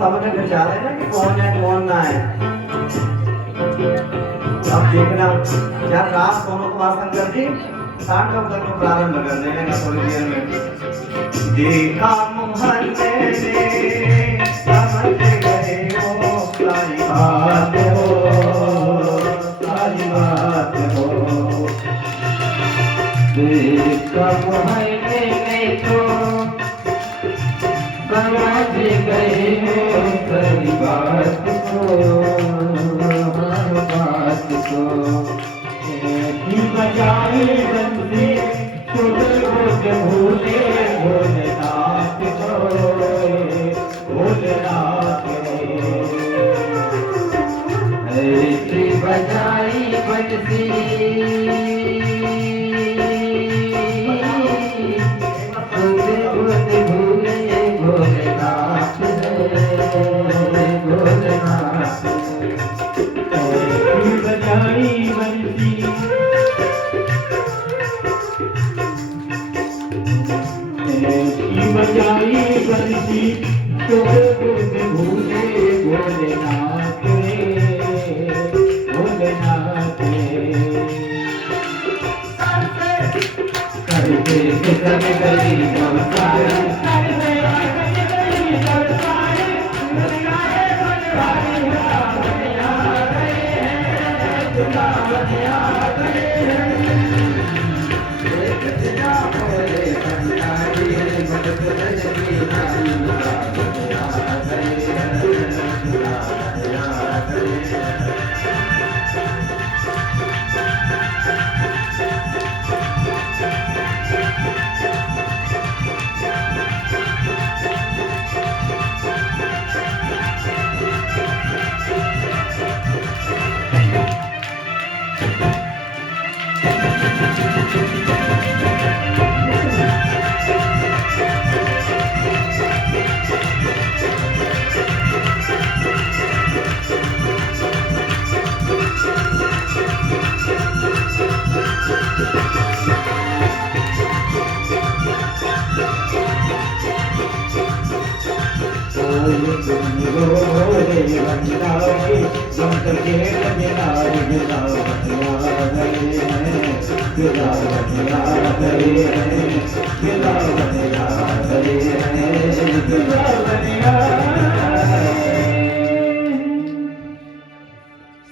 सबने पहचाना है ना कि कौन है कौन ना है। अब देखना क्या रास दोनों को शंकर जी तांडव करना प्रारंभ कर देंगे ना थोड़ी देर में। देखा मोहन ने समझ गए हो सारी बात हो, सारी बात हो। देखा मोहन ने तो समझ गए हो सारी बात को, बात को। बजाए बंदी भोले भोलेनाथ को, भोलेनाथ ऐसी बजाई बंदी भोले भोलेनाथ, भोलेनाथ ऐसी बजाई बंदी बजाई बंसी भोले भोलेनाथ, भोलेनाथ करके कभी कभी नमस्कार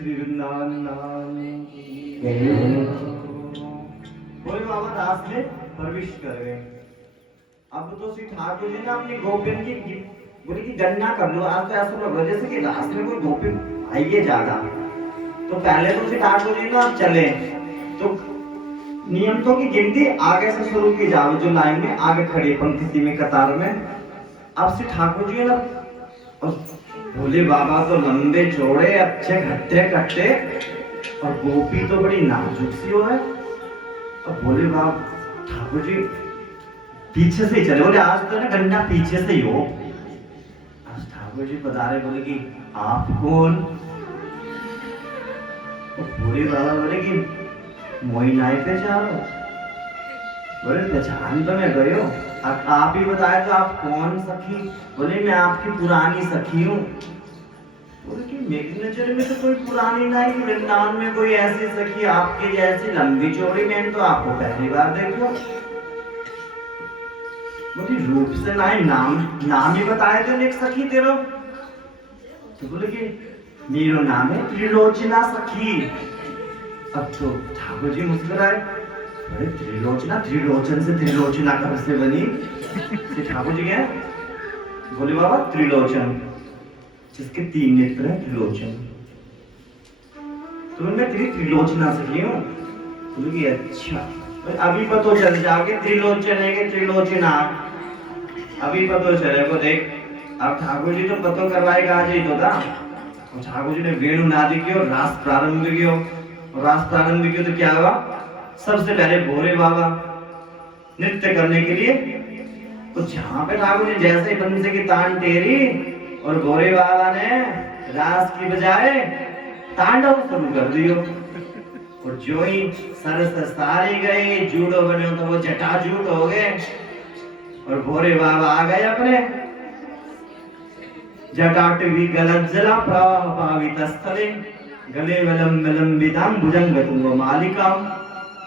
श्री वृंदावन नाम कोई बाबा दास में प्रवेश कर गए। अब तो श्री ठाकुर जी ने अपनी गोपिन की बोली की गणना कर लो। आज तो ऐसा लग रहा जैसे कि रास्ते में कोई गोपिन आइए जागा। तो पहले तो श्री ठाकुर जी ना चले तो नियमों की गिनती आगे से शुरू की जाओ, जो लाइन में आगे खड़े पंक्ति में कतार में। अब श्री ठाकुर जी ना भोले बाबा तो लंबे चौड़े अच्छे घट्टे कट्टे और गोपी तो बड़ी नाजुक सी हो है। और भोले बाबा ठाकुर जी पीछे से ही चले, बोले आज तो ना गन्ना पीछे से ही हो। आज ठाकुर जी बता रहे, बोले कि आप कौन? तो भोले बाबा बोले कि मोई नाई पहचानो। बोले पहचान तो मैं गए हो, आप ही बताए तो आप कौन सखी? बोले मैं आपकी पुरानी सखी हूँ। बोले कि मेरी नजर में तो कोई पुरानी नहीं, वृंदावन में कोई ऐसी सखी आपके जैसी लंबी चौड़ी मैंने तो आपको पहली बार देखो। बोले रूप से नहीं, नाम ही बताए तो एक सखी तेरो। तो बोले कि मेरा नाम है त्रिलोचना सखी। अब तो ठाकुर जी मुस्कुराए, अरे त्रिलोचना, त्रिलोचन से त्रिलोचना कब से बनी? ठाकुर जी क्या बोले बाबा त्रिलोचन जिसके 3 नेत्र है, त्रिलोचन। तो मैं तेरी त्रिलोचना सखी हूँ। बोले अच्छा अभी पता चल जाओगे त्रिलोचन है कि त्रिलोचना, अभी पता चलेगा। देख अब ठाकुर जी तो पता करवाएगा आज ही तो था। ठाकुर जी ने वेणु नाद किया, रास प्रारंभ किया। रास प्रारंभ किया तो क्या हुआ? सबसे पहले भोले बाबा नृत्य करने के लिए तो जहां पे ठाकुर जी जैसे बंसी की तान टेरी और भोले बाबा ने रास की बजाय तांडव शुरू कर दियो। और जो ही सरस सारे गए जूडो बने तो वो जटाजूट हो गए और भोले बाबा आ गए अपने जटाटवी गलज्जला प्रभावितस्थले गले विलंबितां भुजंगतुंग मालिकाम।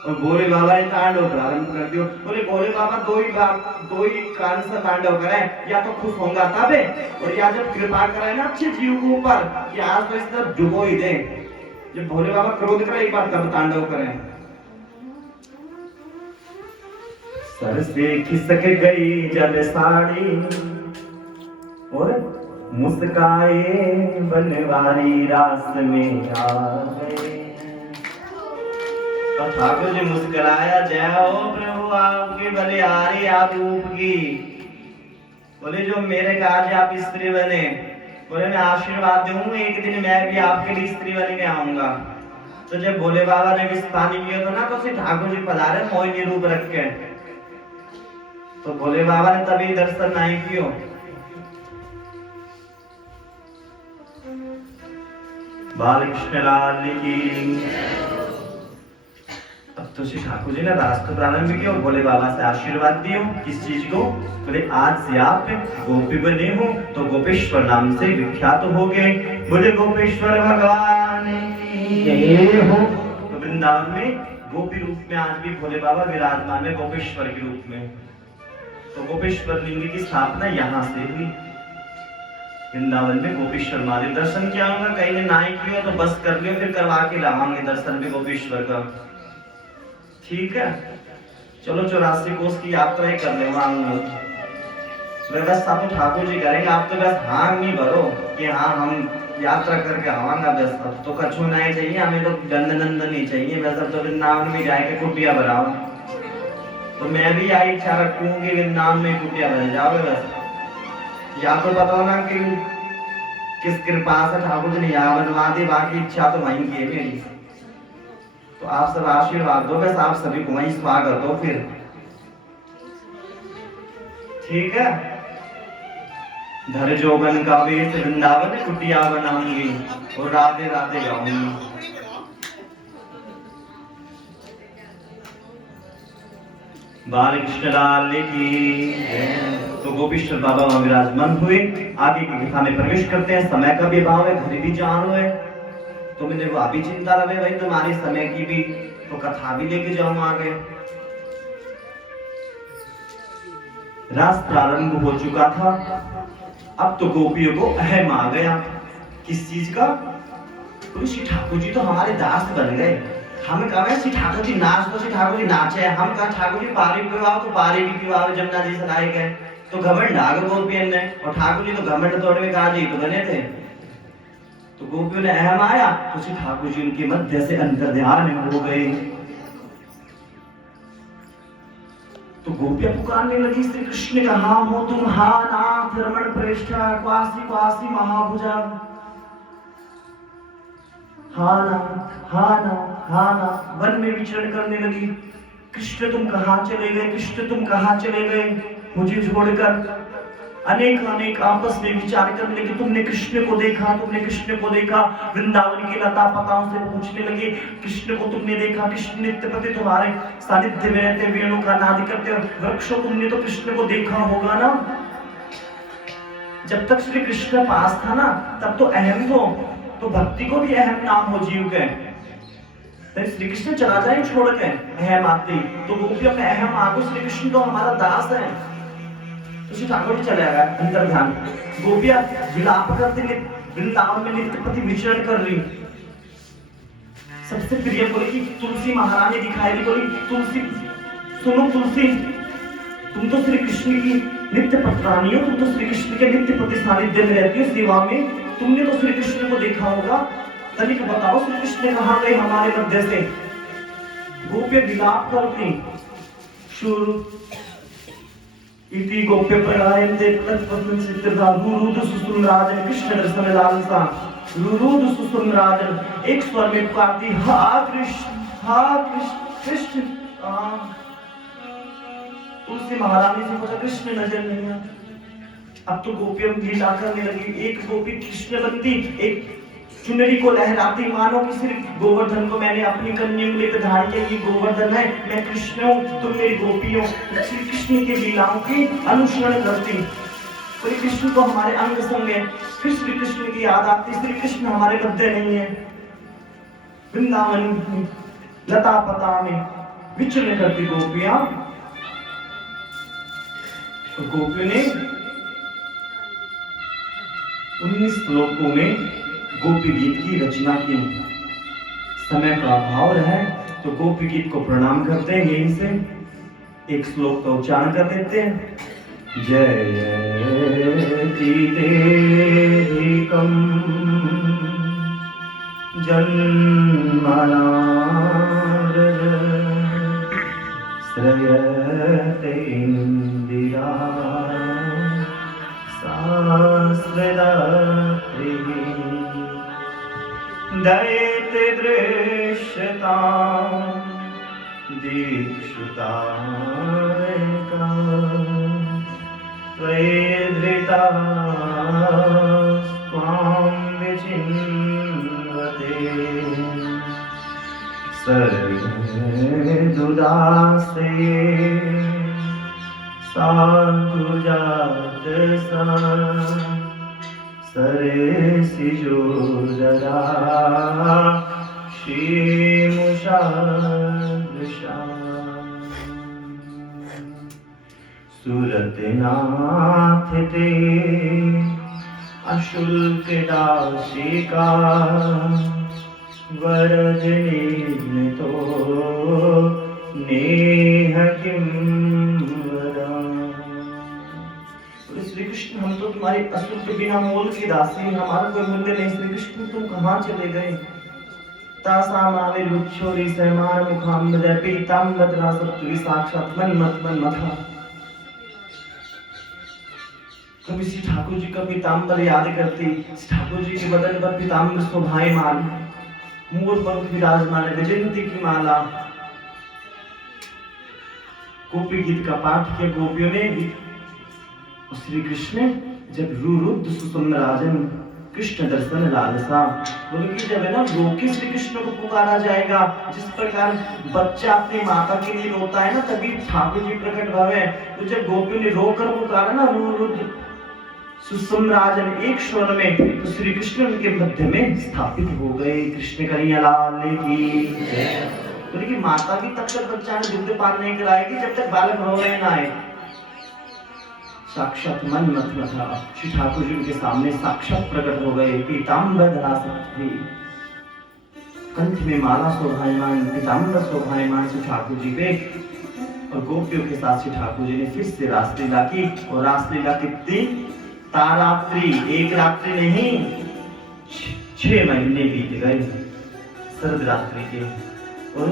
और भोले बाबा ने तांडव प्रारंभ कर दियो। बोले भोले बाबा दो ही कारण से तांडव करें, या तो खुश होगा तब है, और या जब कृपा कराए ना अच्छे जीव के ऊपर कि आज तो इस तरफ डुबो ही दे। जब भोले बाबा क्रोध करे एक बार तब तांडव करें। सर से खिसक गई जब साड़ी और मुस्काए बनवारी रास में आ गए। तो ठाकुर जी मुस्कुराया, जय हो प्रभु आपकी बलिहारी आप रूप की। बोले जो मेरे कार्य आप स्त्री बने, बोले मैं आशीर्वाद दूं एक दिन मैं भी आपके लिए स्त्री बन के आऊंगा। तो जब भोले बाबा ने विस्तानी किया तो ना तो श्री ठाकुर जी पधारे मोहिनी रूप रख के। तो भोले बाबा ने तभी दर्शन नहीं किया। बालकृष्ण लाल की। अब तो श्री ठाकुर जी ने रास्ता प्रारंभ किया और भोले बाबा से आशीर्वाद दियो। किस चीज को? बोले आज से आप गोपी बने हो तो गोपेश्वर नाम से विख्यात हो गए। बोले गोपेश्वर भगवान हो। तो वृंदावन में गोपी रूप में आज भी भोले बाबा विराजमान है, गोपेश्वर के रूप में। तो गोपेश्वर लिंग की स्थापना यहाँ से हुई। वृंदावन में गोपेश्वर महादेव दर्शन किया होगा, कहीं ने ना किया तो बस कर लियो, फिर करवा के लावांगे दर्शन भी गोपेश्वर का। ठीक है, चलो 84 कोस की यात्रा ही कर ले। व्यवस्था तो ठाकुर जी करेंगे, आप तो बस हाँ नहीं भरो कि हाँ हम यात्रा करके आवांगा। बस अब तो कछु नहीं चाहिए हमें, तो गंद नंद नहीं चाहिए। बस अब तो वृंदावन में जाके कुटिया भराओ। तो मैं भी यही इच्छा रखूंगी वृंदावन में कुटिया भर जाओगे। बस या तो बताओ ना कि किस कृपा से ठाकुर जी ने यहाँ बनवा दी, बाकी इच्छा तो वहीं की है मेरी। तो आप सब आशीर्वाद दो, बस आप सभी को वहीं स्वागत हो फिर। ठीक है, धर जोगन का वेश वृंदावन कुटिया बनाऊंगी और राधे राधे गाऊंगी। बालकृष्ण लाल की। तो गोपेश्वर बाबा वहां विराजमान हुए। आगे की कथा में प्रवेश करते हैं। समय का भी अभाव है, घर भी जानो है, तो मैंने वो अभी चिंता रहे भाई तुम्हारे समय की भी तो कथा भी लेके जाऊं आगे। रास प्रारंभ हो चुका था। अब तो गोपियों को अहम आ गया। किस चीज का? श्री ठाकुर जी तो हमारे दास बन गए। हमें कहा श्री ठाकुर जी नाच तो श्री ठाकुर जी नाचे। हम कहा ठाकुर जी पारी पिवाओ तो पारी भी पिवाओ। जमुना जी से लाए गए तो घमंड आ गए गोपियों ने, और ठाकुर जी तो घमंड तोड़ में कहा जी तो बने थे। तो गोपियों ने अहम आया तो श्री ठाकुर जी उनके मध्य से अंतर्ध्यान हो गए। तो गोपियां पुकारने लगी श्री कृष्ण का, हाँ हो तुम हा नाथ रमण प्रेष्ठ क्वासी क्वासी महाभुजा। हाँ ना वन में विचरण करने लगी। कृष्ण तुम कहाँ चले गए, कृष्ण तुम कहाँ चले गए मुझे छोड़कर। अनेक आपस में विचार करने लगे, तुमने कृष्ण को देखा, तुमने कृष्ण को देखा। वृंदावन की लता पताओं से पूछने लगे, कृष्ण को तुमने देखा? कृष्ण नित्य प्रति तुम्हारे सानिध्य में रहते, वेणु का नाद करते। वृक्षों तुमने तो कृष्ण को देखा होगा ना। जब तक श्री कृष्ण पास था ना तब तो अहम तो भक्ति को भी अहम नाम हो जीव के। श्री कृष्ण चला जाए छोड़ के अहम आती तो गोपियों में अहम आगो, श्री कृष्ण तो हमारा दास है। तो श्री ठाकुर जी चले गए अंतर्ध्यान। गोपियां विलाप करते वृंदावन में नित्य प्रति विचरण कर रही। सबसे प्रिय बोली कि तुलसी महारानी दिखाई दी। बोली तुलसी सुनो, तुलसी तुम तो श्री कृष्ण की नित्य पत्राणी हो, तुम तो श्री कृष्ण के नित्य प्रति सानिध्य में रहती हो सेवा में, तुमने तो श्री कृष्ण को देखा होगा। तनिक बताओ श्री कृष्ण कहाँ गए हमारे मध्य से। गोपियां विलाप करती। शुरू इति गोप्य प्रगायन्ते तत्पद्मं चित्रधा रुरुद सुसुमराजन कृष्ण दर्शन लालसा। रुरुद सुसुमराजन एक स्वर में पुकारती, हा कृष्ण कृष्ण। तुलसी महारानी से पूछा, कृष्ण नजर नहीं आता। अब तो गोपियां लीला करने लगी। एक गोपी कृष्ण बनती, एक चुनरी को लहराती, मानो कि सिर्फ गोवर्धन को मैंने अपनी कन्यांगुली पे धारण किया, ये गोवर्धन है, मैं कृष्ण हूँ, तुम मेरी गोपी हो। श्री कृष्ण की लीलाओं की अनुसरण करती। श्री कृष्ण को हमारे अंग संग है, फिर श्री कृष्ण की याद आती, श्री कृष्ण हमारे मध्य नहीं है। वृंदावन की लता पता में विचरण करती गोपियां, तो गोपियों ने 19 श्लोकों में गोपी गीत की रचना की। समय का अभाव है तो गोपी गीत को प्रणाम करते हैं, यहीं से एक श्लोक का उच्चारण कर देते हैं। जय जीतेकम जन्मना श्रयते इंदिरा सहस्रदात्रिः दयते दृश्यतां दीक्षुतारका त्वयेधृता स्वां विचिन्वते सर्वदुदासे साधुजातसा सरेसिजोदरा श्रीमुषा दृशा सुरतनाथ ते अशुल्क दासिका वरदने तो नेह किम वरा। श्री कृष्ण हम तो तुम्हारे अशुल्क बिना मोल की दासी, हमारा कोई मूल्य नहीं। श्री कृष्ण तुम कहाँ चले गए? तासामावे लुच्छोरी सहमान मुखाम्बदे पीताम्बरा सत्तुरी साक्षात मन मत मन मथा। कभी श्री ठाकुर जी का पीताम्बर याद करती, ठाकुर जी के बदन पर पीताम्बर शोभायमान, मोर पंख विराजमान है, वैजयंती की माला। गोपी गीत का पाठ किया गोपियों ने। श्री कृष्ण जब रुरुद्ध सुसुम्राजन कृष्ण दर्शन लालसा, बोले जब है ना रोके श्री कृष्ण को पुकारा जाएगा, जिस प्रकार बच्चा अपनी माता के लिए रोता है ना, तभी ठाकुर जी प्रकट भवे। तो जब गोपियों ने रोकर पुकारा ना रुरुद्ध सुसुम्राजन एक स्वर में, तो श्री कृष्ण उनके मध्य में स्थापित हो गए। कृष्ण कन्हैया लाल की जय। तो देखिए माता भी तब तक बच्चा ने दुग्ध पान नहीं कराएगी जब तक बालक भवन ना आए। साक्षात मन मत मथा, श्री ठाकुर जी उनके सामने साक्षात प्रकट हो गए। पीताम्बर धरासक्ति, कंठ में माला शोभायमान, पीताम्बर शोभायमान श्री ठाकुर जी पे। और गोपियों के साथ श्री ठाकुर जी ने फिर से रासलीला की। और रासलीला कितनी? तारात्रि, एक रात्रि नहीं 6 महीने बीत गए शरद रात्रि के। और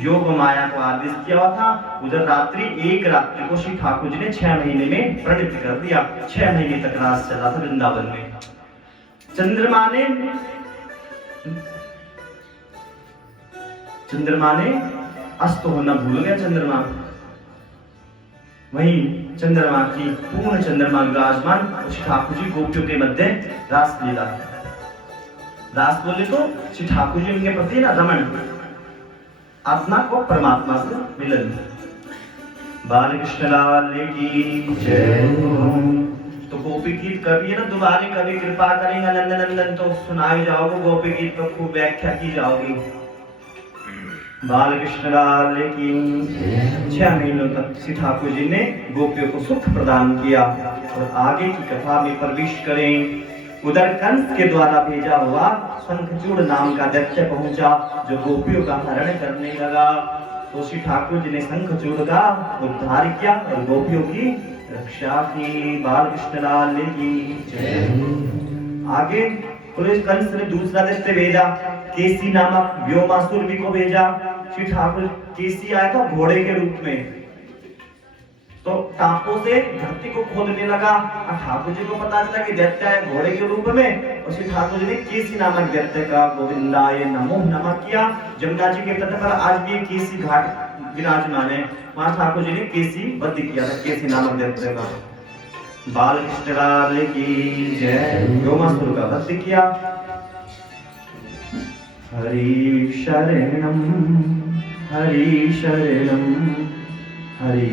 योग माया को आदेश किया हुआ था, उधर रात्रि एक रात्रि को श्री ठाकुर जी ने 6 महीने में प्रणित कर दिया। 6 महीने तक रास चला था वृंदावन में। चंद्रमा ने अस्त होना भूल गया। चंद्रमा वहीं चंद्रमा की पूर्ण चंद्रमा विराजमान, श्री ठाकुर जी गोपियों के मध्य रास लीला। रास बोले तो श्री ठाकुर जी उनके प्रति ना रमण, आत्मा को परमात्मा से मिलन। बाल कृष्ण लाल की जय। तो गोपी गीत कभी है ना दोबारा कभी कृपा करेंगे नंदन नंदन तो सुनाई जाओगे, गोपी गीत पर खूब व्याख्या की जाओगी। बाल कृष्ण लाल की 6 महीनों तक श्री ठाकुर जी ने गोपियों को सुख प्रदान किया। और आगे की कथा में प्रवेश करें। उधर कंस के द्वारा भेजा हुआ शंखचूड़ नाम का दैत्य पहुंचा, जो गोपियों का हरण करने लगा। तो श्री ठाकुर जी ने शंखचूड़ का उद्धार किया और गोपियों की रक्षा की। बाल कृष्ण लाल की जय। आगे पुलिस कंस ने दूसरा दैत्य भेजा, केसी नामक व्योमासुर भी को भेजा। श्री ठाकुर केसी आया था घोड़े के रूप में, तो टापों से धरती को खोदने लगा। ठाकुर जी को पता चला कि दैत्य है घोड़े के रूप में, और श्री ठाकुर जी ने केसी नामक दैत्य का गोविंदाय नमो नमः किया। जमुना जी के तट पर आज भी केसी घाट विराजमान है, वहां ठाकुर जी ने केसी वध किया था, केसी नामक दैत्य का। बाल कृष्ण लाल की जय। व्योमासुर का वध किया। हरि शरणम हरि शरणम हरि